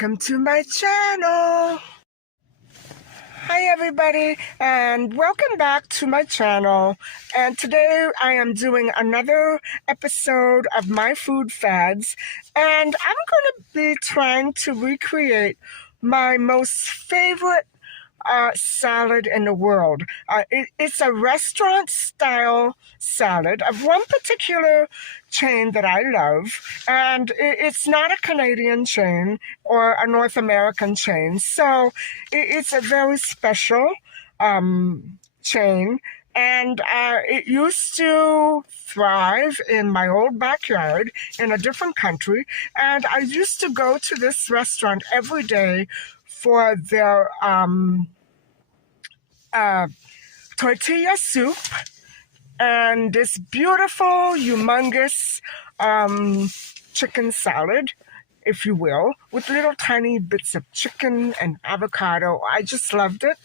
Welcome to my channel. Hi everybody, and welcome back to my channel. And today I am doing another episode of my food fads, and I'm going to be trying to recreate my most favorite salad in the world. It's a restaurant style salad of one particular chain that I love, and it's not a Canadian chain or a North American chain, so it's a very special chain. And it used to thrive in my old backyard in a different country. And I used to go to this restaurant every day for their tortilla soup and this beautiful, humongous chicken salad, if you will, with little tiny bits of chicken and avocado. I just loved it.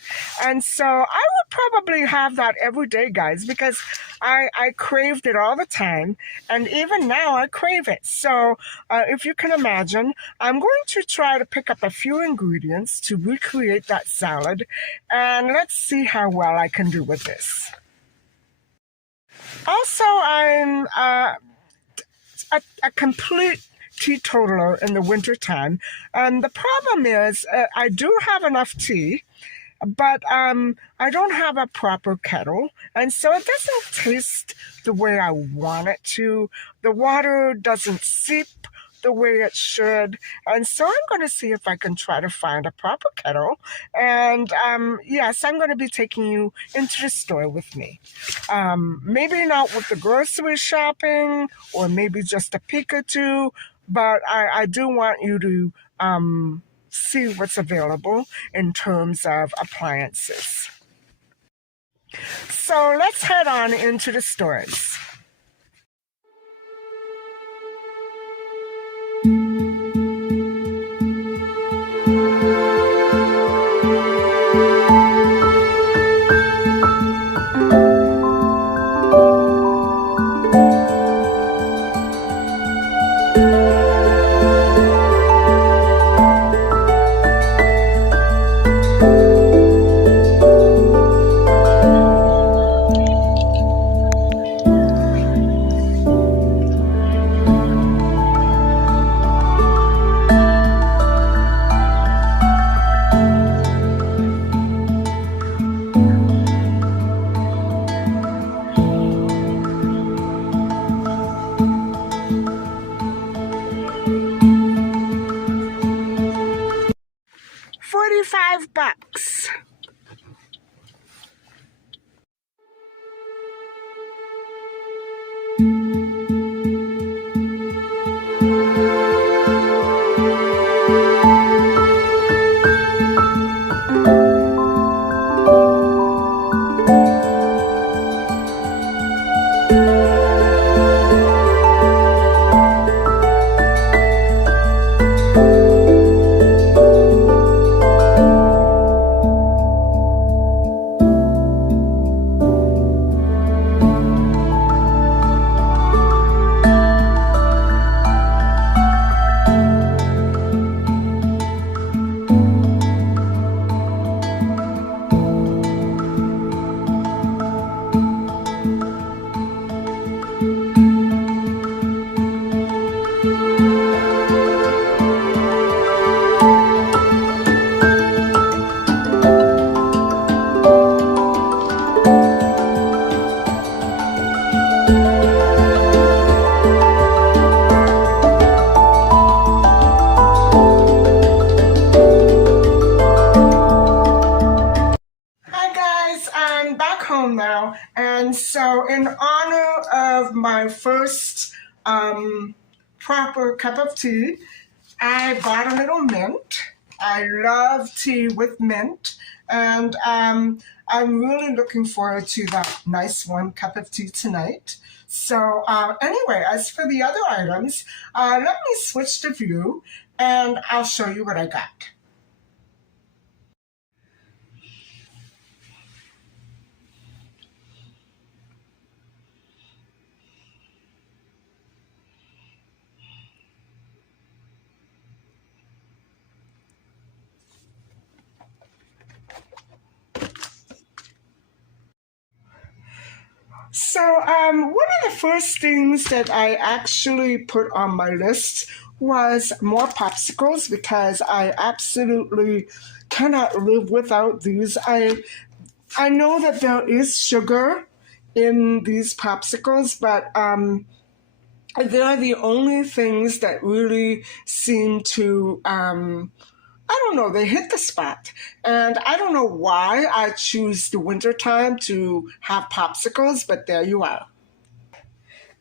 And so I would probably have that every day, guys, because I craved it all the time. And even now I crave it. So if you can imagine, I'm going to try to pick up a few ingredients to recreate that salad. And let's see how well I can do with this. Also, I'm a complete teetotaler in the wintertime. And the problem is I do have enough tea, but I don't have a proper kettle. And so it doesn't taste the way I want it to. The water doesn't seep the way it should. And so I'm going to see if I can try to find a proper kettle. And yes, I'm going to be taking you into the store with me. Maybe not with the grocery shopping, or maybe just a peek or two, but I do want you to see what's available in terms of appliances. So let's head on into the stores. $45. Home now, and so in honor of my first proper cup of tea, I bought a little mint. I love tea with mint, and I'm really looking forward to that nice warm cup of tea tonight. So anyway, as for the other items, let me switch the view and I'll show you what I got. One of the first things that I actually put on my list was more popsicles because I absolutely cannot live without these. I know that there is sugar in these popsicles, but they're the only things that really seem to I don't know, they hit the spot. And I don't know why I choose the wintertime to have popsicles, but there you are.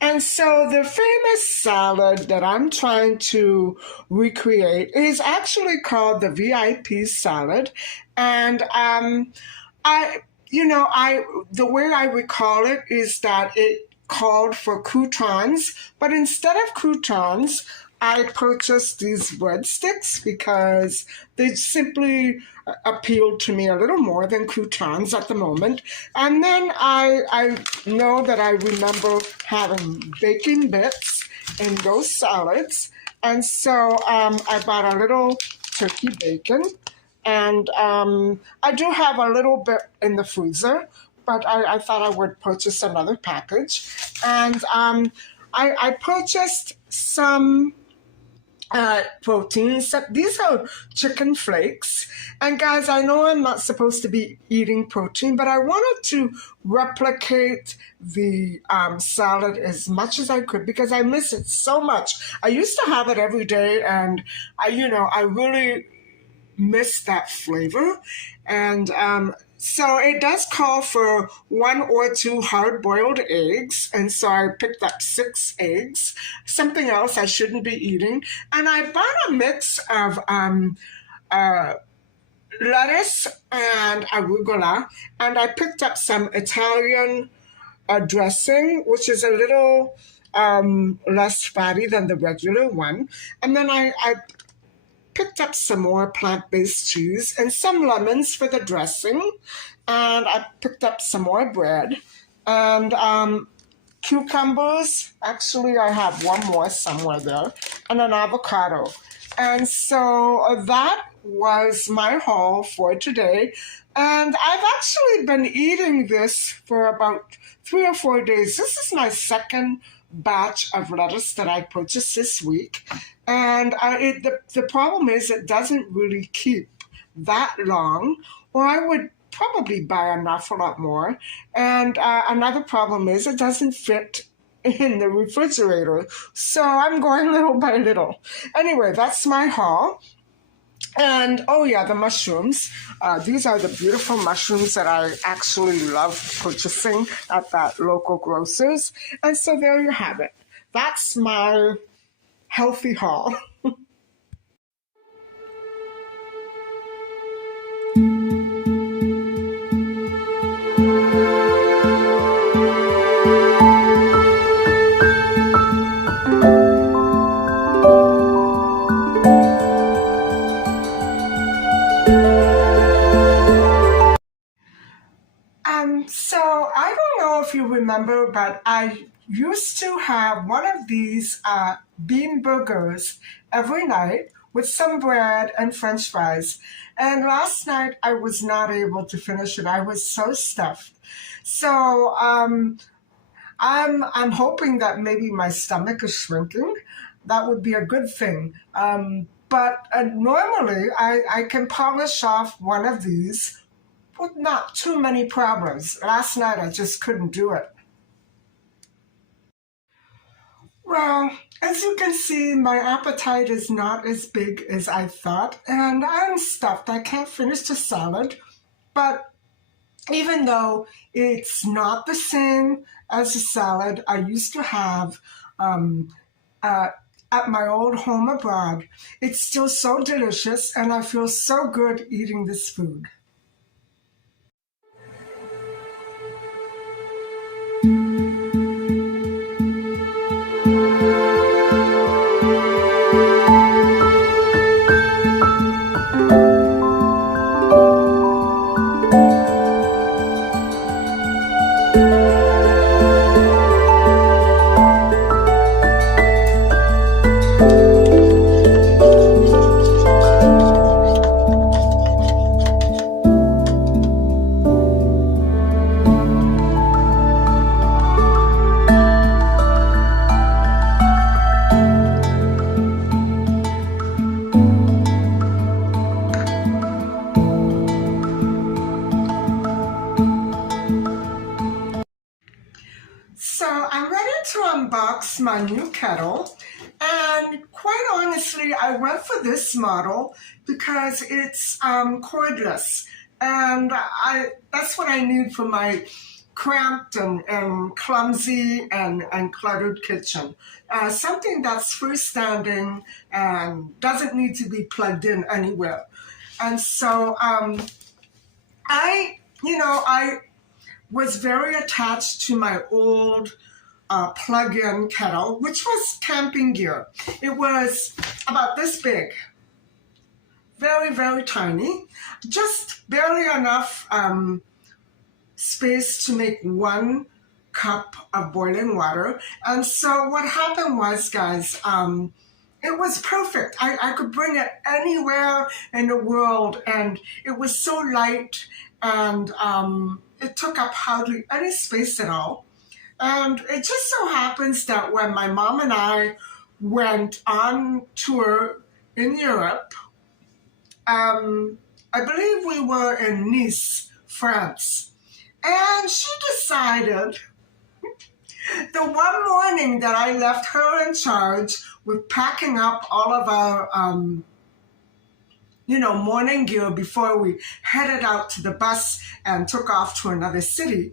And so the famous salad that I'm trying to recreate is actually called the VIP salad. And I, the way I recall it is that it called for croutons, but instead of croutons, I purchased these breadsticks because they simply appealed to me a little more than croutons at the moment. And then I know that I remember having bacon bits in those salads. And so I bought a little turkey bacon. And I do have a little bit in the freezer, but I thought I would purchase another package. And I purchased some proteins. These are chicken flakes. And guys, I know I'm not supposed to be eating protein, but I wanted to replicate the salad as much as I could because I miss it so much. I used to have it every day, and I really miss that flavor. And so it does call for 1 or 2 hard-boiled eggs, and so I picked up 6 eggs, something else I shouldn't be eating. And I bought a mix of lettuce and arugula, and I picked up some Italian dressing, which is a little less fatty than the regular one. And then I picked up some more plant-based cheese and some lemons for the dressing. And I picked up some more bread and cucumbers. Actually, I have one more somewhere there, and an avocado. And so that was my haul for today. And I've actually been eating this for about 3 or 4 days. This is my second batch of lettuce that I purchased this week. And the problem is it doesn't really keep that long, or I would probably buy an awful lot more. And another problem is it doesn't fit in the refrigerator. So I'm going little by little. Anyway, that's my haul. And oh yeah, the mushrooms. These are the beautiful mushrooms that I actually love purchasing at that local grocer's. And so there you have it. That's my healthy haul. So I don't know if you remember, but I used to have one of these bean burgers every night with some bread and French fries. And last night I was not able to finish it. I was so stuffed. So I'm hoping that maybe my stomach is shrinking. That would be a good thing. But normally I can polish off one of these with not too many problems. Last night I just couldn't do it. Well, as you can see, my appetite is not as big as I thought, and I'm stuffed. I can't finish the salad, but even though it's not the same as the salad I used to have at my old home abroad, it's still so delicious, and I feel so good eating this food. to unbox my new kettle, and quite honestly, I went for this model because it's cordless, and that's what I need for my cramped and clumsy and cluttered kitchen. Something that's freestanding and doesn't need to be plugged in anywhere. And so I was very attached to my old plug-in kettle, which was camping gear. It was about this big, very, very tiny, just barely enough space to make 1 cup of boiling water. And so what happened was, guys, it was perfect. I could bring it anywhere in the world, and it was so light, and it took up hardly any space at all. And it just so happens that when my mom and I went on tour in Europe, I believe we were in Nice, France, and she decided the one morning that I left her in charge with packing up all of our, morning gear before we headed out to the bus and took off to another city.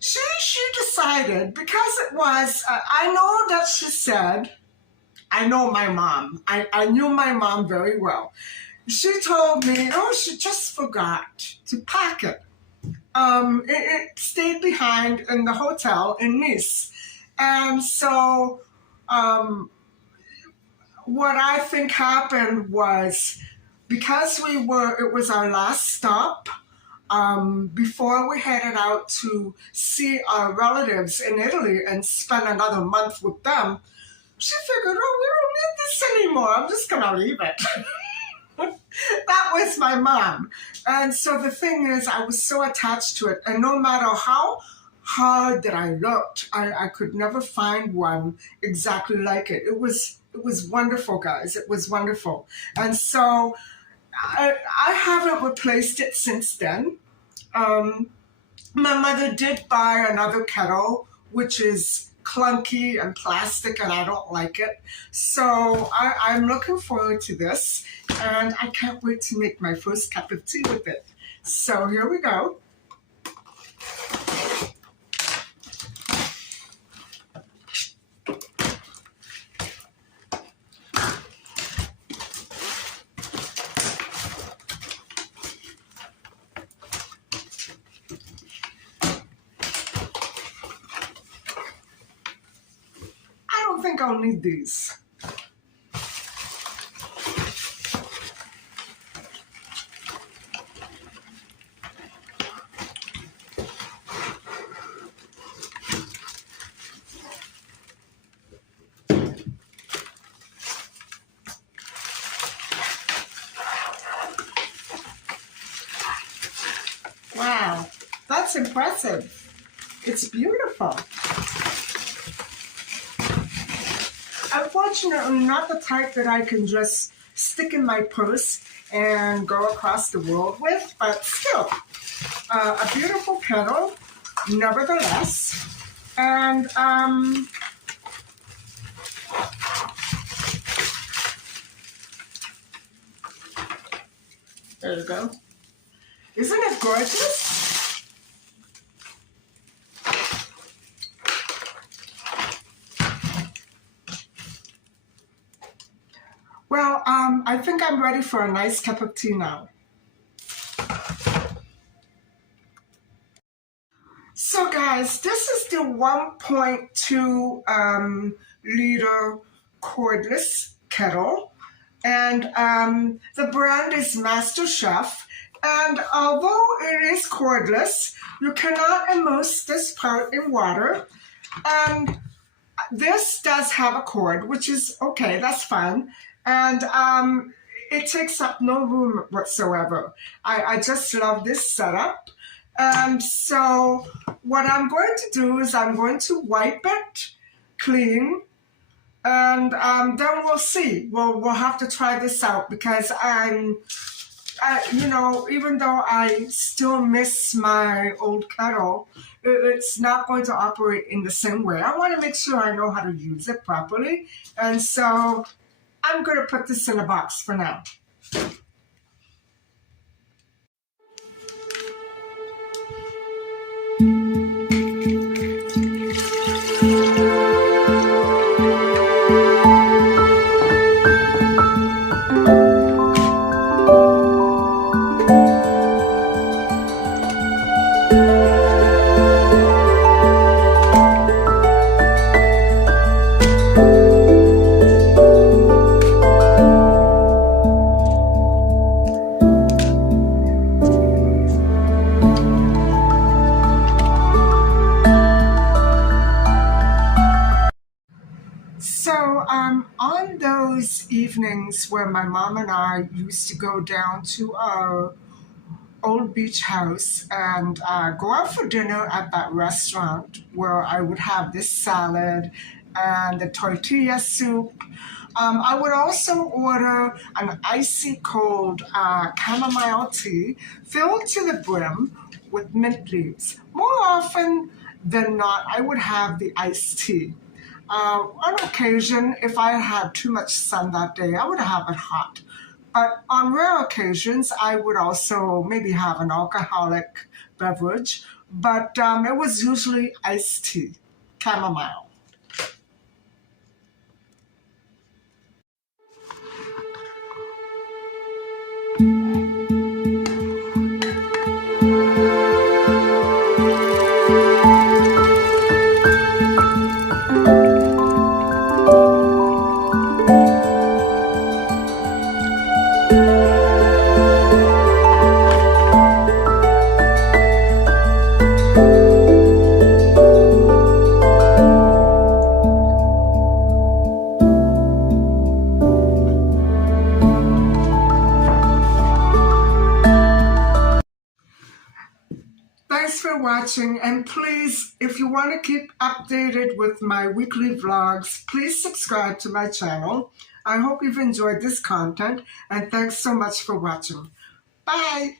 She decided, because it was, I know that she said, I know my mom. I knew my mom very well. She told me, she just forgot to pack it. It stayed behind in the hotel in Nice. And so what I think happened was, because it was our last stop, before we headed out to see our relatives in Italy and spend another month with them, she figured, we don't need this anymore. I'm just going to leave it. That was my mom. And so the thing is, I was so attached to it. And no matter how hard that I looked, I could never find one exactly like it. It was wonderful, guys. It was wonderful. And so I haven't replaced it since then. My mother did buy another kettle, which is clunky and plastic, and I don't like it. So I'm looking forward to this, and I can't wait to make my first cup of tea with it. So here we go. I think I'll need these. Wow, that's impressive. It's beautiful. Unfortunately, not the type that I can just stick in my purse and go across the world with, but still, a beautiful kettle, nevertheless. And there you go. Isn't it gorgeous? Well, I think I'm ready for a nice cup of tea now. So guys, this is the 1.2 liter cordless kettle, and the brand is Master Chef. And although it is cordless, you cannot immerse this part in water. And this does have a cord, which is okay, that's fine. And it takes up no room whatsoever. I just love this setup. And so what I'm going to do is I'm going to wipe it clean, and then we'll see. We'll have to try this out, because I'm Even though I still miss my old kettle, it's not going to operate in the same way. I want to make sure I know how to use it properly. And so I'm going to put this in a box for now. So, on those evenings where my mom and I used to go down to our old beach house and go out for dinner at that restaurant where I would have this salad and the tortilla soup. I would also order an icy cold chamomile tea filled to the brim with mint leaves. More often than not, I would have the iced tea. On occasion, if I had too much sun that day, I would have it hot. But on rare occasions, I would also maybe have an alcoholic beverage, but it was usually iced tea, chamomile. Thanks for watching, and please, if you want to keep updated with my weekly vlogs, please subscribe to my channel. I hope you've enjoyed this content, and thanks so much for watching. Bye!